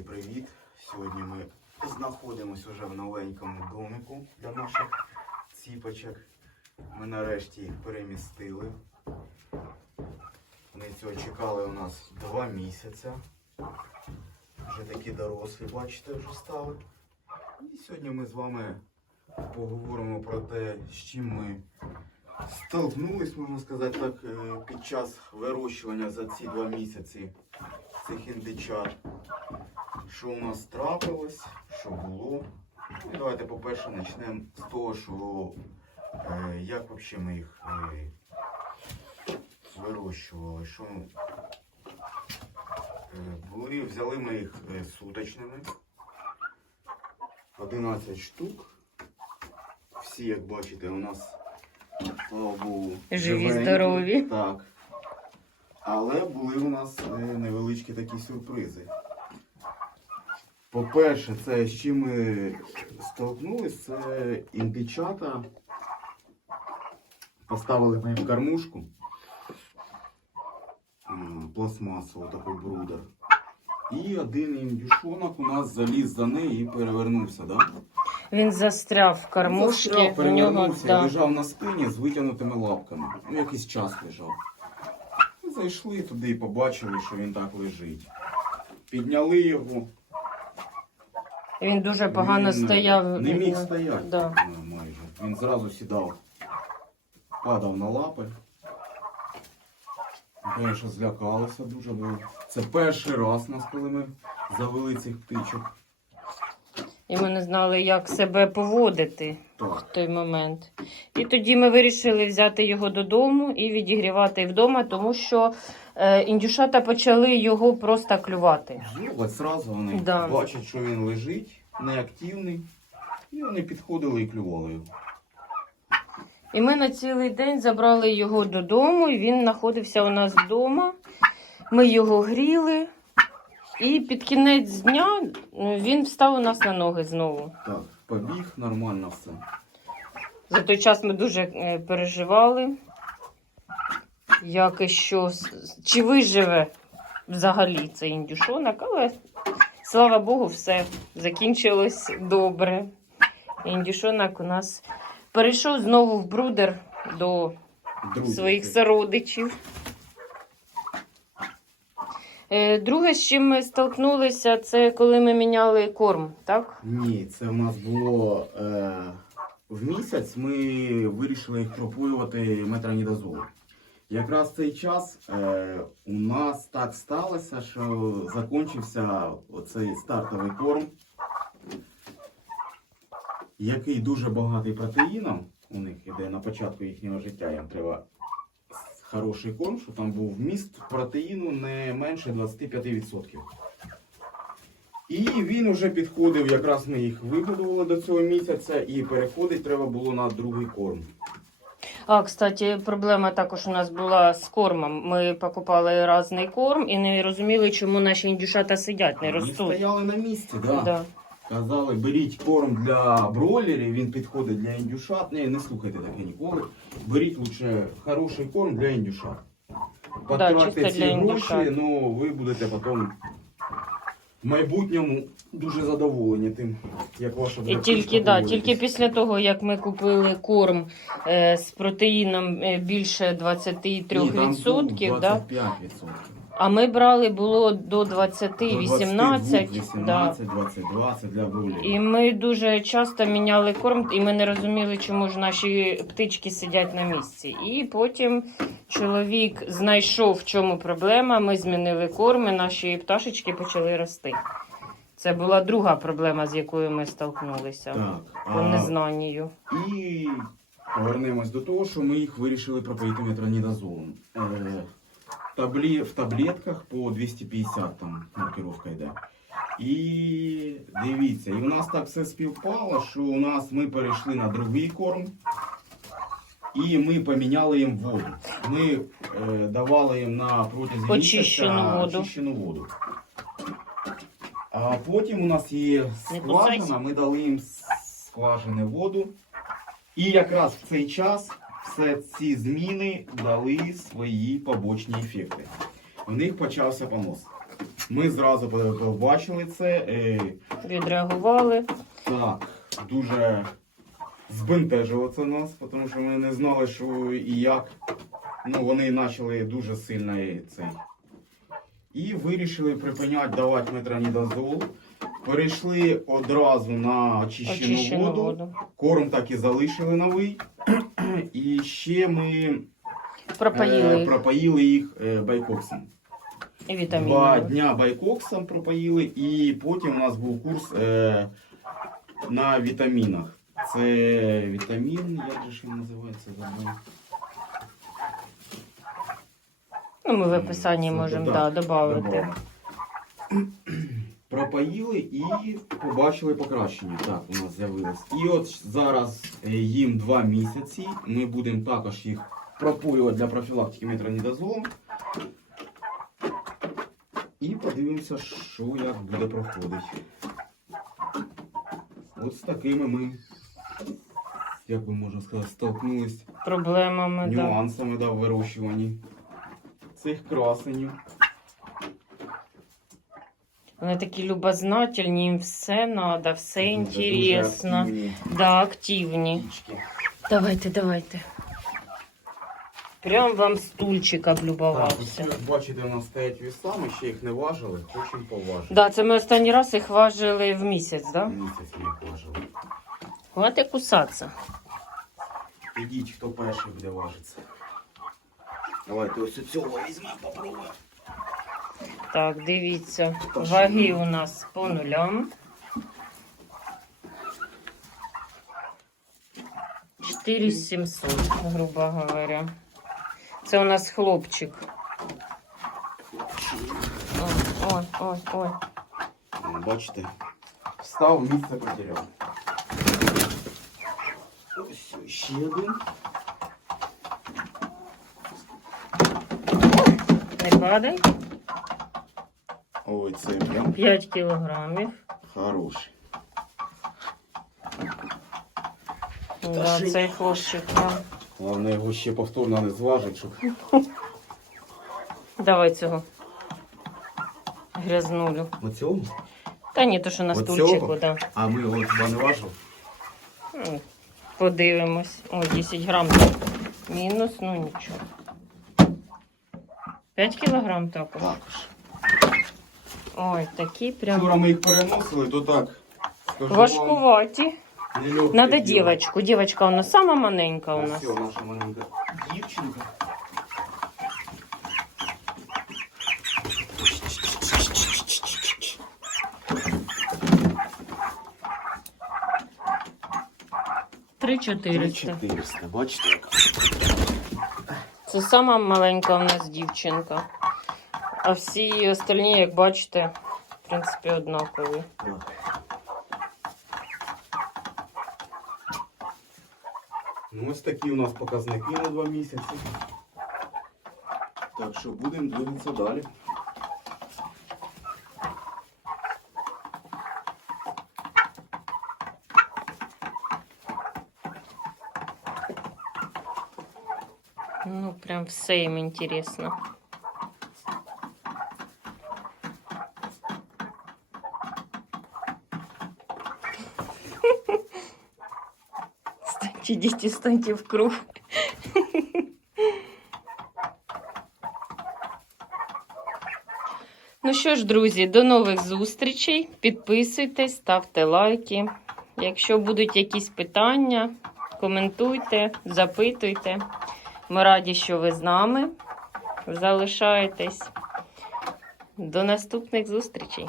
Друзі, привіт! Сьогодні ми знаходимося вже в новенькому домику для наших ціпочок. Ми нарешті їх перемістили. Вони цього чекали у нас два місяці. Вже такі дорослі, бачите, вже стали. І сьогодні ми з вами поговоримо про те, з чим ми столкнулись, можна сказати так, е, під час вирощування за ці два місяці цих індичат. Що у нас трапилось, що було. І давайте, по-перше, почнемо з того, що е, як взагалі ми їх е, вирощували. Що, е, були, взяли ми їх е, суточними. 11 штук. Всі, як бачите, у нас, слава Богу, Живі, здорові. Так. Але були у нас е, невеличкі такі сюрпризи. По-перше, це з чим ми столкнулись, це індичата. Поставили ми в кормушку м, пластмасову такий брудер. І один індюшонок у нас заліз за неї і перевернувся, да? Він застряв в кормушці. Застряв, У нього перевернувся да. лежав на спині з витягнутими лапками. Ну, якийсь час лежав. Зайшли туди і побачили, що він так лежить. Підняли його. Він дуже погано Він стояв. Не міг стояти Да. ну, майже. Він зразу сідав, падав на лапи. Звісно, злякалися дуже, бо це перший раз нас, коли ми завели цих птичок. І ми не знали, як себе поводити Так. в той момент. І тоді ми вирішили взяти його додому і відігрівати вдома, тому що е, індюшата почали його просто клювати. Ось зразу вони Да. бачать, що він лежить, неактивний. І вони підходили і клювали його. І ми на цілий день забрали його додому, і він знаходився у нас вдома. Ми його гріли. І під кінець дня ну, він встав у нас на ноги знову. Так, побіг, нормально все. За той час ми дуже е, переживали, як і що, чи виживе взагалі цей індюшонок, але слава Богу, все закінчилось добре. Індюшонок у нас перейшов знову в брудер до Друзі, своїх сородичів. Е, Друге, з чим ми столкнулися, це коли ми міняли корм, так? Ні, це в нас було е, в місяць. Ми вирішили пропоювати метронідазолом. Якраз цей час е, у нас так сталося, що закінчився оцей стартовий корм, який дуже багатий протеїном. У них іде на початку їхнього життя. Їм треба хороший корм, щоб там був вміст протеїну не менше 25%. І він вже підходив, якраз ми їх вибудували до цього місяця, і переходить треба було на другий корм. А, кстати, проблема також у нас була з кормом. Ми покупали різний корм і не розуміли, чому наші індюшата сидять, не Вони ростуть. стояли на місці, да. Да. Казали, беріть корм для бройлерів, він підходить для індюшат. Не, не слухайте таке ніколи. Беріть лучше хороший корм для індюшат. Потратьте чисто ці для гроші, індюшат. ну ви будете потім в майбутньому дуже задоволені тим, як ваша І тільки, да, тільки після того, як ми купили корм е, з протеїном е, більше 23%, да, 25%. А ми брали було до 20, До 18, 22, да. 18, 22, це для бройлерів. І ми дуже часто міняли корм, і ми не розуміли, чому ж наші птички сидять на місці. І потім чоловік знайшов, в чому проблема. Ми змінили корм, і наші пташечки почали рости. Це була друга проблема, з якою ми столкнулися Так, по незнанню. і повернемось до того, що ми їх вирішили пропоїти метронідазолом. Таблі, в таблетках по 250 там маркировка йде. І дивіться, і у нас так все співпало, що у нас ми перейшли на другий корм. І ми поміняли їм воду. Ми е, давали їм на протязі Очищену місяця воду. очищену воду. А потім у нас є скважина, кусайся. ми дали їм з скважини воду. І якраз в цей час все ці зміни дали свої побочні ефекти. В них почався понос. Ми зразу побачили це. е, Відреагували. Так, дуже збентежило це нас, тому що ми не знали, що і як. Ну, вони почали дуже сильно і цей. І вирішили припиняти давати метронідазол. Перейшли одразу на очищену, Очищену воду. воду. Корм так і залишили новий. І ще ми Пропоїли е, їх. пропоїли їх е, байкоксом. І Два дня байкоксом пропоїли, і потім у нас був курс е, на вітамінах. Це вітамін, як же ж він називається? Забув. Ну, ми в описанні можемо да, да, додати. Пропоїли і побачили покращення. Так, у нас з'явилось. І от зараз е, їм два місяці. Ми будемо також їх пропоювати для профілактики метронідазолом. І подивимося, що як буде проходити. От з такими ми, як би можна сказати, столкнулись Проблемами, нюансами да, в вирощуванні цих красенів. Вони такі любознательні, їм все треба, все інтересно. активні Да, активні. Давайте, давайте. Прям вам стульчик Так, облюбувався. як бачите, у нас стоять віса, ми ще їх не важили, хочемо поважити. Да, це ми останній раз їх важили в місяць, да? Місяць ми їх важили. Хвати кусатися. Ідіть, хто перший буде важитися. Давайте ось цього візьмемо, попробуємо. Так, дивіться. Ваги у нас по нулям. 4700, грубо говоря. Це у нас хлопчик. Ой, ой, ой, Бачите, встав, місце потеряв. Ось ще один. Не падай. Ой, це прям 5 кілограмів. хороший. Да, цей да. Головне його ще повторно не зважить, щоб Давай цього. Грязнулю. оцього. Та ні, то що на Оцього? стульчику, да. А ми його хіба не важили? Ну, Подивимось. Ой, 10 грам. Мінус, ну нічого. 5 кілограм також. Також. Ой, такі прям Вчора ми їх переносили, то так. скажу вам, важкуваті. нелегке Надо діло. дівочку. Дівочка у нас сама маленька у Ось нас. цього наша маленька дівчинка. Три 400. 400, бачите яка? Це сама маленька у нас дівчинка. А всі остальні, як бачите, в принципі, однакові. Так. Ну, ось такі у нас показники на два місяці. Так що будемо двигатися далі. Ну, прям все їм інтересно. Станьте, дети, станьте в круг. Ну що ж, друзі, до нових зустрічей. Підписуйтесь, ставте лайки. Якщо будуть якісь питання, коментуйте, запитуйте. Ми раді, що ви з нами. Залишайтесь. До наступних зустрічей.